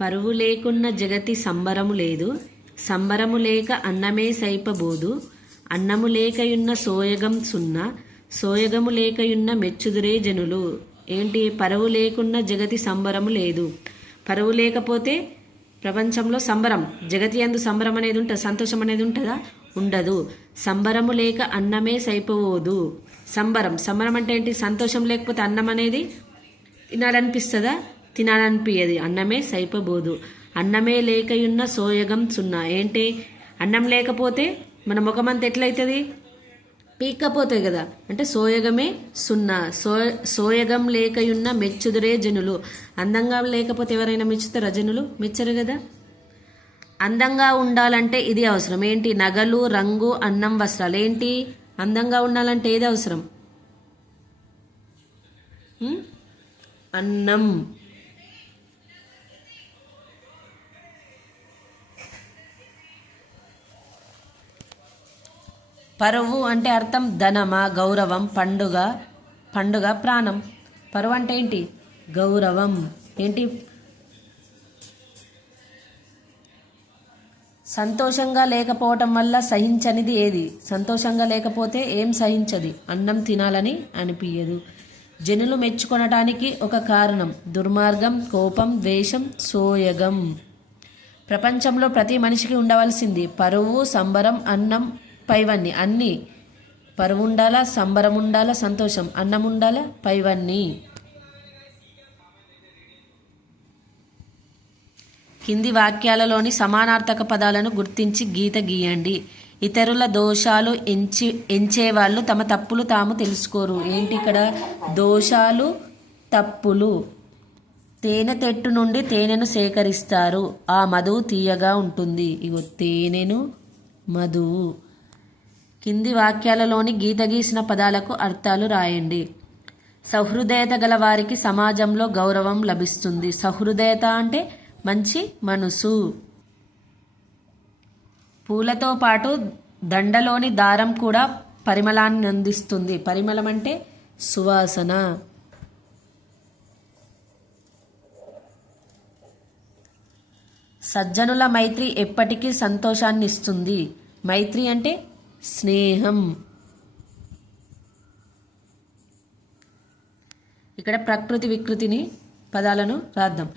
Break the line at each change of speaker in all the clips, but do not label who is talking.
పరువు లేకున్న జగతి సంబరము లేదు సంబరము లేక అన్నమే సైపబోదు అన్నము లేకయున్న సోయగం సున్నా సోయగము లేకయున్న మెచ్చుదురే జనులు. ఏంటి? పరువు లేకున్న జగతి సంబరము లేదు. పరువు లేకపోతే ప్రపంచంలో సంబరం జగతి అందు సంబరం అనేది ఉంటుంది సంతోషం అనేది ఉంటుందా? ఉండదు. సంబరము లేక అన్నమే సైపోదు సంబరం సంబరం అంటే ఏంటి? సంతోషం లేకపోతే అన్నం అనేది తినాలనిపిస్తుందా? తినాలనిపించదు అన్నమే సైపబోదు. అన్నమే లేకయున్న సోయగం సున్నా. ఏంటి? అన్నం లేకపోతే మన ముఖమంత ఎట్లయితుంది? పీక్కపోతాయి కదా. అంటే సోయగమే సున్నా. సో సోయగం లేకయున్న మెచ్చుదురే జనులు. అందంగా లేకపోతే ఎవరైనా మెచ్చుతారా జనులు? మెచ్చరు కదా. అందంగా ఉండాలంటే ఇది అవసరం. ఏంటి? నగలు రంగు అన్నం వస్త్రాలు. ఏంటి? అందంగా ఉండాలంటే ఏది అవసరం? అన్నం. పరువు అంటే అర్థం ధనమా గౌరవం పండుగ పండుగ ప్రాణం. పరువు అంటే ఏంటి? గౌరవం. ఏంటి? సంతోషంగా లేకపోవటం వల్ల సహించనిది ఏది? సంతోషంగా లేకపోతే ఏం సహించది? అన్నం తినాలని అనిపించదు జనులు మెచ్చుకొనటానికి ఒక కారణం దుర్మార్గం కోపం ద్వేషం సోయగం. ప్రపంచంలో ప్రతి మనిషికి ఉండవలసింది పరువు సంబరం అన్నం పైవన్నీ. అన్నీ. పరువు ఉండాలా సంబరం ఉండాలా సంతోషం. అన్నం ఉండాలా పైవన్నీ. కింది వాక్యాలలోని సమానార్థక పదాలను గుర్తించి గీత గీయండి. ఇతరుల దోషాలు ఎంచి ఎంచేవాళ్ళు తమ తప్పులు తాము తెలుసుకోరు. ఏంటి ఇక్కడ? దోషాలు తప్పులు. తేనె తెట్టు నుండి తేనెను సేకరిస్తారు. ఆ మధువు తీయగా ఉంటుంది. ఇగో తేనెను మధువు. కింది వాక్యాలలోని గీత గీసిన పదాలకు అర్థాలు రాయండి. సహృదయత గల వారికి సమాజంలో గౌరవం లభిస్తుంది. సహృదయత అంటే మంచి మనసు. పూలతో పాటు దండలోని దారం కూడా పరిమళాన్ని అందిస్తుంది. పరిమళం అంటే సువాసన. సజ్జనుల మైత్రి ఎప్పటికీ సంతోషాన్ని ఇస్తుంది మైత్రి అంటే స్నేహం. ఇక్కడ ప్రకృతి వికృతిని పదాలను రాద్దాం.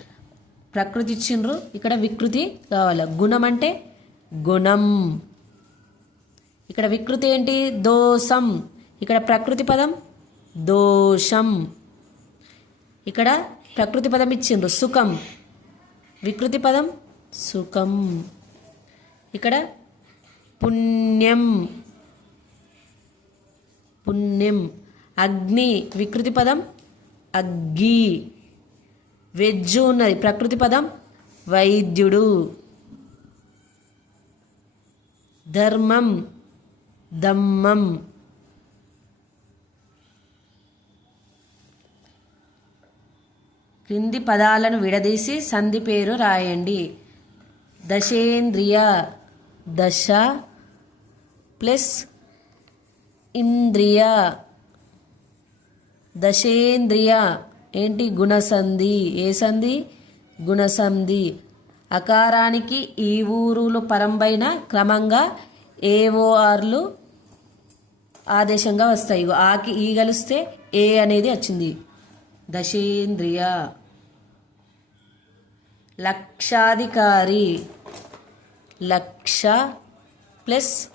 ప్రకృతి ఇచ్చిండ్రు ఇక్కడ వికృతి కావాలి. గుణం అంటే గుణం. ఇక్కడ వికృతి ఏంటి? దోషం. ఇక్కడ ప్రకృతి పదం దోషం. ఇక్కడ ప్రకృతి పదం ఇచ్చిండ్రు సుఖం. వికృతి పదం సుఖం. ఇక్కడ పుణ్యం. పుణ్యం. అగ్ని వికృతి పదం అగ్గి. వెజ్జు ఉన్నది ప్రకృతి పదం వైద్యుడు. ధర్మం దమ్మం. క్రింది పదాలను విడదీసి సంధి పేరు రాయండి. దశేంద్రియ దశ ప్లస్ ఇంద్రియ దశేంద్రియ ఏంటి? గుణసంధి. ఏ సంధి? గుణసంధి. అకారానికి ఈ ఊరులు పరంబైన క్రమంగా ఏఓఆర్లు ఆదేశంగా వస్తాయి. ఆకి ఈ కలిస్తే ఏ అనేది వచ్చింది. దశేంద్రియ. లక్షాధికారి. లక్ష ప్లస్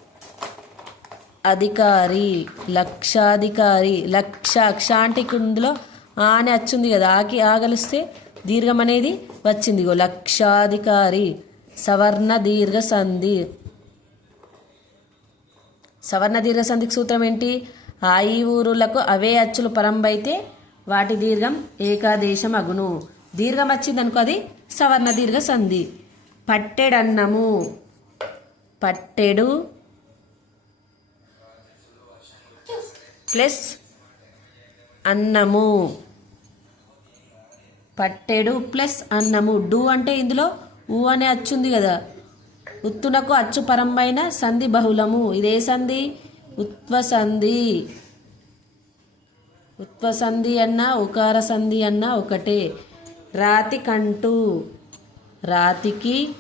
అధికారి లక్షాధికారి లక్ష అక్ష అంటే ఇక్కడ ఇందులో ఆ అని వచ్చింది కదా ఆకి ఆగలిస్తే దీర్ఘం అనేది వచ్చింది లక్షాధికారి సవర్ణ దీర్ఘ సంధి. సవర్ణ దీర్ఘ సంధికి సూత్రం ఏంటి? ఆ ఈ ఊరులకు అవే అచ్చులు పరంబైతే వాటి దీర్ఘం ఏకాదేశం అగును. దీర్ఘం వచ్చింది అనుకో అది సవర్ణ దీర్ఘ సంధి. పట్టెడన్నము. పట్టెడు ప్లస్ అన్నము. పట్టెడు ప్లస్ అన్నము. డు అంటే ఇందులో ఊ అనే అచ్చు ఉంది కదా. ఉత్తునకు అచ్చుపరమైన సంధి బహుళము. ఇదే సంధి? ఉత్వ సంధి ఉత్వ సంధి అన్న ఉకార సంధి అన్న ఒకటే. రాతి కంటూ. రాతికి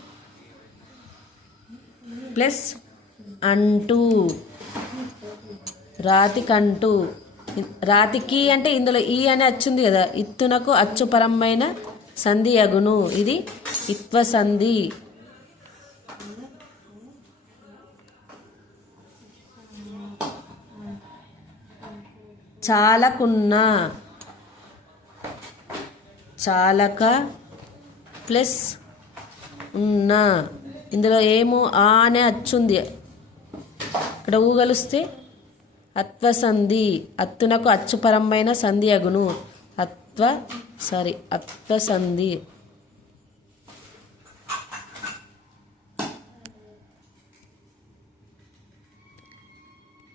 ప్లస్ అంటూ. రాతికంటూ. రాతికి అంటే ఇందులో ఈ అని వచ్చింది కదా ఇత్తునకు అచ్చుపరమైన సంధి అగును. ఇది ఇత్వ సంధి చాలకున్న చాలక ప్లస్ ఉన్న. ఇందులో ఏమో ఆ అనే అచ్చుంది ఇక్కడ ఊగలుస్తే అత్వసంధి అత్తునకు అచ్చుపరమైన సంధి అగును. అత్వ సారీ అత్వసంధి.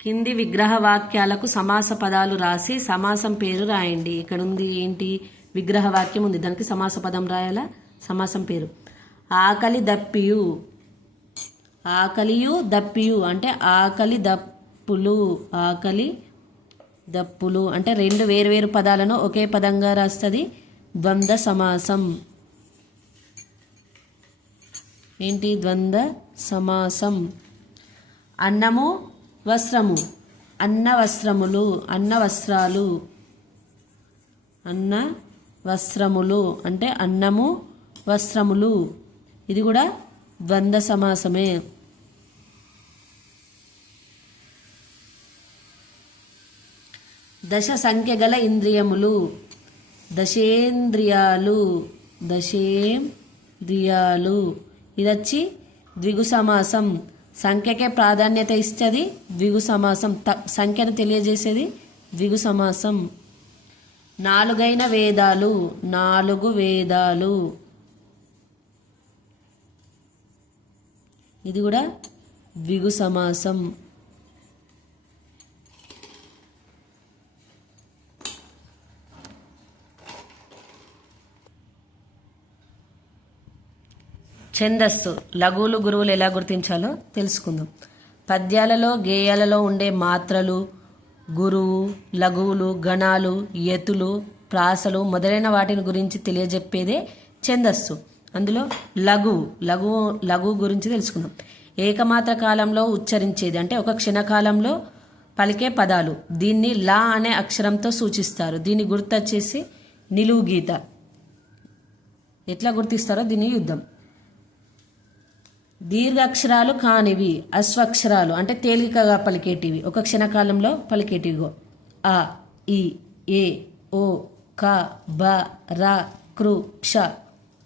కింది విగ్రహ వాక్యాలకు సమాస పదాలు రాసి సమాసం పేరు రాయండి. ఇక్కడ ఉంది ఏంటి? విగ్రహ వాక్యం ఉంది. దానికి సమాస పదం రాయాలా? సమాసం పేరు. ఆకలి దప్పియు. ఆకలియు దప్పియు. అంటే ఆకలి దప్ దప్పులు ఆకలి దప్పులు అంటే రెండు వేరు వేరు పదాలను ఒకే పదంగా రాస్తుంది. ద్వంద్వ సమాసం. ఏంటి? ద్వంద్వ సమాసం. అన్నము వస్త్రము. అన్న వస్త్రములు అన్న వస్త్రాలు. అన్న వస్త్రములు అంటే అన్నము వస్త్రములు. ఇది కూడా ద్వంద్వ సమాసమే. దశ సంఖ్య గల ఇంద్రియములు. దశేంద్రియాలు దశేంద్రియాలు. ఇది వచ్చి ద్విగు సమాసం. సంఖ్యకే ప్రాధాన్యత ఇస్తుంది ద్విగు సమాసం. త సంఖ్యను తెలియజేసేది ద్విగు సమాసం. నాలుగైన వేదాలు నాలుగు వేదాలు. ఇది కూడా ద్విగు సమాసం. ఛందస్సు లఘువులు గురువులు ఎలా గుర్తించాలో తెలుసుకుందాం. పద్యాలలో గేయాలలో ఉండే మాత్రలు గురువు లఘువులు గణాలు యతులు ప్రాసలు మొదలైన వాటిని గురించి తెలియజెప్పేదే ఛందస్సు. అందులో లఘువు లఘువు లఘువు గురించి తెలుసుకుందాం. ఏకమాత్ర కాలంలో ఉచ్చరించేది అంటే ఒక క్షణకాలంలో పలికే పదాలు. దీన్ని లా అనే అక్షరంతో సూచిస్తారు. దీన్ని గుర్తొచ్చేసి నిలువు గీత. ఎట్లా గుర్తిస్తారో దీన్ని యుద్ధం దీర్ఘాక్షరాలు కానివి అశ్వక్షరాలు అంటే తేలికగా పలికేటివి. ఒక క్షణకాలంలో పలికేటివిగో. ఆ ఈ ఏ ఓ క బ ర కృ క్ష.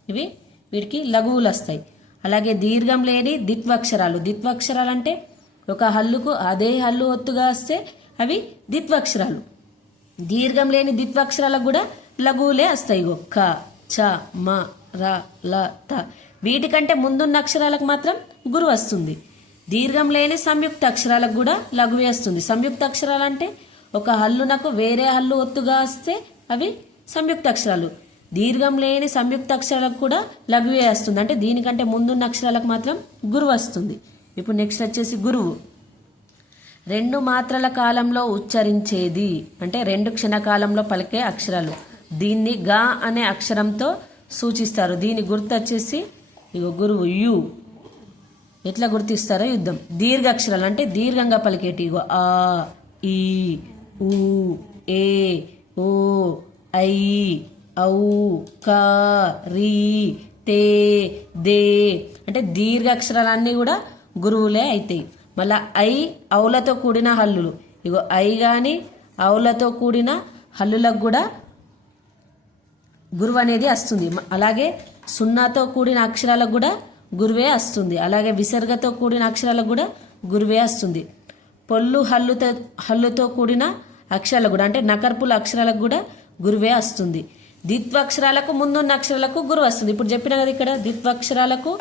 ఇవి వీటికి లఘువులు వస్తాయి అలాగే దీర్ఘం లేని దిత్వక్షరాలు దిత్వక్షరాలు అంటే ఒక హల్లుకు అదే హల్లు ఒత్తుగా వస్తే అవి దిత్వక్షరాలు దీర్ఘం లేని దిత్వాక్షరాలకు కూడా లఘువులే వస్తాయి ఇగో క చ మ ర ల త. వీటికంటే ముందున్న అక్షరాలకు మాత్రం గురు వస్తుంది. దీర్ఘం లేని సంయుక్త అక్షరాలకు కూడా లఘువే వస్తుంది. సంయుక్త అక్షరాలు అంటే ఒక హల్లునకు వేరే హల్లు ఒత్తుగా వస్తే అవి సంయుక్త అక్షరాలు. దీర్ఘం లేని సంయుక్త అక్షరాలకు కూడా లఘువే వస్తుంది. అంటే దీనికంటే ముందున్న అక్షరాలకు మాత్రం గురువు వస్తుంది. ఇప్పుడు నెక్స్ట్ వచ్చేసి గురువు. రెండు మాత్రల కాలంలో ఉచ్చరించేది. అంటే రెండు క్షణకాలంలో పలికే అక్షరాలు. దీన్ని గా అనే అక్షరంతో సూచిస్తారు. దీని గుర్తు వచ్చేసి ఇగో గురువు యు. ఎట్లా గుర్తిస్తారో యుద్ధం. దీర్ఘాక్షరాలు అంటే దీర్ఘంగా పలికేటి ఇగో ఆ ఈ ఊ ఏ ఓ ఐ ఔ క రీ తే దే. అంటే దీర్ఘ అక్షరాలన్నీ కూడా గురువులే అవుతాయి మళ్ళా ఐ ఔలతో కూడిన హల్లులు. ఇగో ఐ కానీ ఔలతో కూడిన హల్లులకు కూడా గురువు అనేది వస్తుంది. అలాగే సున్నాతో కూడిన అక్షరాలకు కూడా గురువే వస్తుంది అలాగే విసర్గతో కూడిన అక్షరాలకు కూడా గురువే వస్తుంది పొల్లు హల్లుతో హల్లుతో కూడిన అక్షరాలకు కూడా అంటే నకర్పుల అక్షరాలకు కూడా గురువే వస్తుంది ద్విత్వాక్షరాలకు ముందున్న అక్షరాలకు గురువు వస్తుంది. ఇప్పుడు చెప్పిన కదా ఇక్కడ ద్విత్వాక్షరాలకు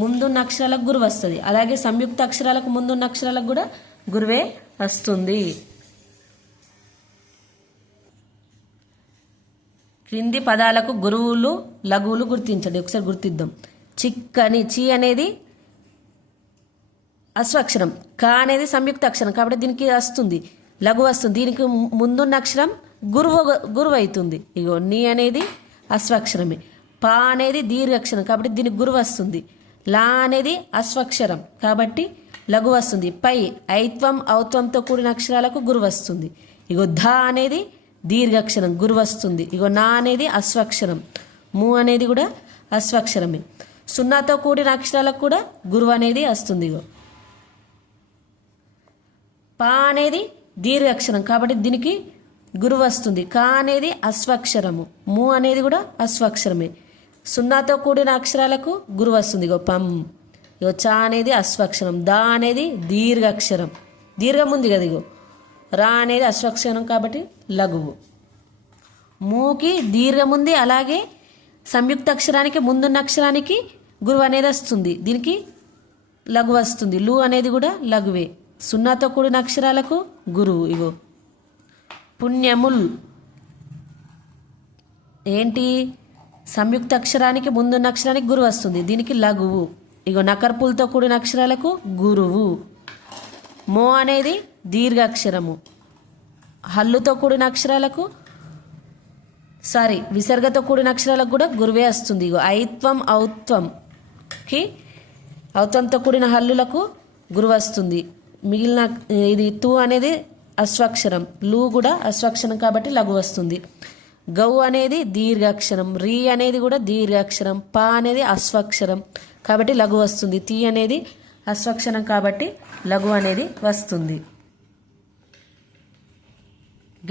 ముందున్న అక్షరాలకు గురువు వస్తుంది. అలాగే సంయుక్త అక్షరాలకు ముందున్న అక్షరాలకు కూడా గురువే వస్తుంది. క్రింది పదాలకు గురువులు లఘువులు గుర్తించండి. ఒకసారి గుర్తిద్దాం. చిక్కని చి అనేది అశ్వక్షరం క అనేది సంయుక్త అక్షరం. కాబట్టి దీనికి వస్తుంది. లఘు వస్తుంది. దీనికి ముందున్న అక్షరం గురువు గురువు అవుతుంది ఇగో నీ అనేది అశ్వక్షరమే. పా అనేది దీర్ఘక్షరం. కాబట్టి దీనికి గురు వస్తుంది. లా అనేది అశ్వక్షరం. కాబట్టి లఘు వస్తుంది. పై ఐత్వం ఔత్వంతో కూడిన అక్షరాలకు గురువు వస్తుంది. ఇగో ధ అనేది దీర్ఘాక్షరం గురు వస్తుంది. ఇగో నా అనేది అశ్వక్షరం. ము అనేది కూడా అశ్వక్షరమే. సున్నాతో కూడిన అక్షరాలకు కూడా గురువు అనేది వస్తుంది ఇగో. పా అనేది దీర్ఘాక్షరం కాబట్టి దీనికి గురువు వస్తుంది. కా అనేది అశ్వక్షరము. ము అనేది కూడా అశ్వక్షరమే. సున్నాతో కూడిన అక్షరాలకు గురువు వస్తుంది ఇగో పం. ఇగో చా అనేది అశ్వక్షరం. దా అనేది దీర్ఘాక్షరం. దీర్ఘం ఉంది కదా ఇగో. రా అనేది అశ్వక్షణం కాబట్టి లఘువు. మూకి దీర్ఘముంది అలాగే సంయుక్త అక్షరానికి ముందున్న అక్షరానికి గురువు అనేది వస్తుంది. దీనికి లఘు వస్తుంది. లు అనేది కూడా లఘువే. సున్నాతో కూడిన అక్షరాలకు గురువు ఇగో. పుణ్యముల్. ఏంటి? సంయుక్త అక్షరానికి ముందున్న అక్షరానికి గురువు వస్తుంది. దీనికి లఘువు. ఇగో నకర్పులతో కూడిన అక్షరాలకు గురువు. మో అనేది దీర్ఘాక్షరము. హల్లుతో కూడిన అక్షరాలకు? సారీ విసర్గతో కూడిన అక్షరాలకు కూడా గురువే వస్తుంది. ఇగో ఐత్వం ఔత్వంకి ఔత్వంతో కూడిన హల్లులకు గురువు వస్తుంది. మిగిలిన ఇది తు అనేది అశ్వాక్షరం. లు కూడా అశ్వాక్షరం కాబట్టి లఘు వస్తుంది. గౌ అనేది దీర్ఘాక్షరం. రీ అనేది కూడా దీర్ఘాక్షరం. పా అనేది అశ్వాక్షరం కాబట్టి లఘు వస్తుంది. తి అనేది అశ్వాక్షరం కాబట్టి లఘు అనేది వస్తుంది.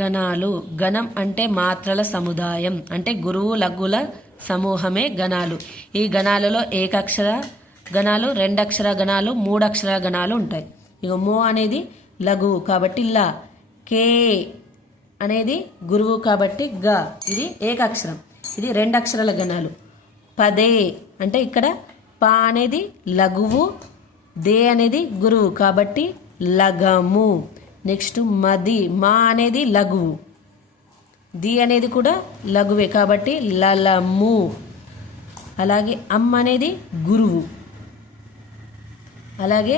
గణాలు. గణం అంటే మాత్రల సముదాయం. అంటే గురువు లఘుల సమూహమే గణాలు. ఈ గణాలలో ఏకక్షర గణాలు రెండక్షర గణాలు మూడక్షర గణాలు ఉంటాయి. ఇక మో అనేది లఘువు కాబట్టి లా. కే అనేది గురువు కాబట్టి గ. ఇది ఏకాక్షరం. ఇది రెండక్షరాల గణాలు. పదే అంటే ఇక్కడ పా అనేది లఘువు దే అనేది గురువు కాబట్టి లగము నెక్స్ట్ మది మా అనేది లఘువు. ది అనేది కూడా లఘువే కాబట్టి లలము. అలాగే అమ్మ అనేది గురువు. అలాగే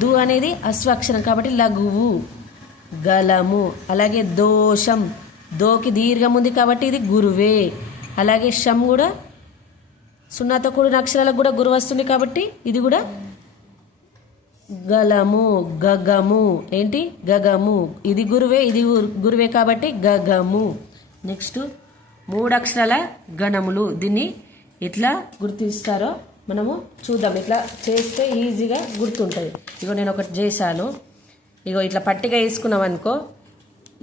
దు అనేది అశ్వాక్షరం కాబట్టి లఘువు. గలము. అలాగే దోషం. దోకి దీర్ఘం ఉంది కాబట్టి ఇది గురువే. అలాగే షం కూడా సున్నాతో కూడిన అక్షరాలకు కూడా గురువు వస్తుంది కాబట్టి ఇది కూడా గలము గగము. ఏంటి? గగము. ఇది గురువే ఇది గురు- గురువే కాబట్టి గగము. నెక్స్ట్ మూడు అక్షరాల గణములు. దీన్ని ఎట్లా గుర్తిస్తారో మనము చూద్దాం. ఇట్లా చేస్తే ఈజీగా గుర్తుంటుంది. ఇగో నేను ఒకటి చేశాను. ఇగో ఇట్లా పట్టిక వేసుకున్నాం అనుకో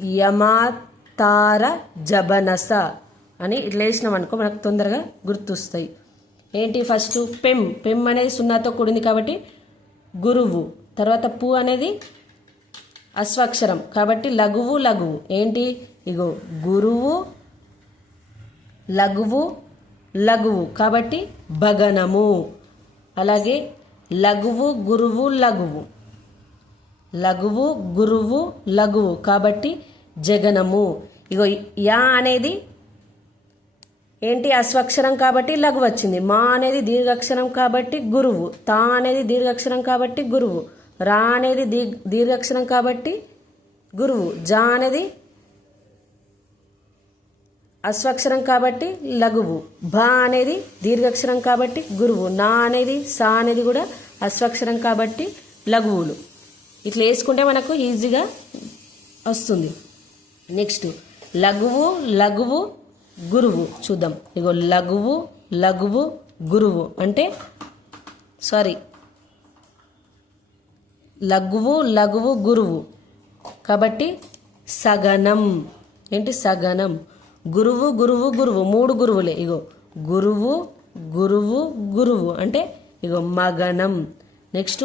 యమాతార జబనస అని ఇట్లా వేసినాం అనుకో మనకు తొందరగా గుర్తొస్తాయి. ఏంటి? ఫస్ట్ పెమ్ పెమ్ అనేది సున్నాతో కూడింది కాబట్టి గురువు. తర్వాత పు అనేది అశ్వాక్షరం. కాబట్టి లఘువు లఘువు. ఏంటి? ఇగో గురువు లఘువు లఘువు. కాబట్టి భగనము. అలాగే లఘువు గురువు లఘువు. లఘువు గురువు లఘువు. కాబట్టి జగనము. ఇగో యా అనేది ఏంటి? అస్వక్షరం కాబట్టి లఘు వచ్చింది. మా అనేది దీర్ఘక్షరం కాబట్టి గురువు. తా అనేది దీర్ఘక్షరం కాబట్టి గురువు. రా అనేది దీ దీర్ఘక్షరం కాబట్టి గురువు. జా అనేది అస్వక్షరం కాబట్టి లఘువు. భ అనేది దీర్ఘక్షరం కాబట్టి గురువు. నా అనేది సా అనేది కూడా అస్వక్షరం కాబట్టి లఘువులు. ఇట్లా వేసుకుంటే మనకు ఈజీగా వస్తుంది. నెక్స్ట్. లఘువు లఘువు గురువు చూద్దాం. ఇగో లఘువు లఘువు గురువు అంటే సారీ లఘువు లఘువు గురువు. కాబట్టి సగనం. ఏంటి సగనం? గురువు గురువు గురువు. మూడు గురువులే. ఇగో గురువు గురువు గురువు అంటే ఇగో మగనం. నెక్స్ట్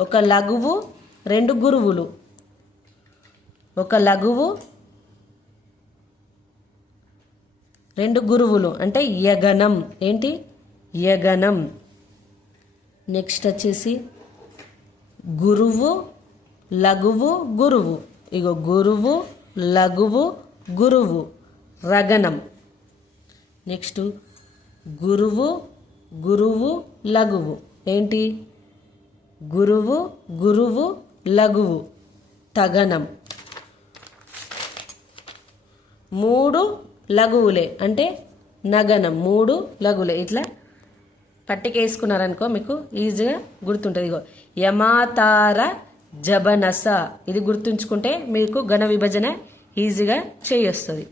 ఒక లఘువు రెండు గురువులు. ఒక లఘువు రెండు గురువులు అంటే యగనం. ఏంటి? యగనం. నెక్స్ట్ వచ్చేసి గురువు లఘువు గురువు. ఇగో గురువు లఘువు గురువు. రగనం. నెక్స్ట్ గురువు గురువు లఘువు. ఏంటి? గురువు గురువు లఘువు. తగనం. మూడు లఘువులే. అంటే నగనం మూడు లఘులే ఇట్లా పట్టికేసుకున్నారనుకో మీకు ఈజీగా గుర్తుంటుంది. ఇగో యమాతార జబనస. ఇది గుర్తుంచుకుంటే మీకు ఘన విభజన ఈజీగా చేయొస్తుంది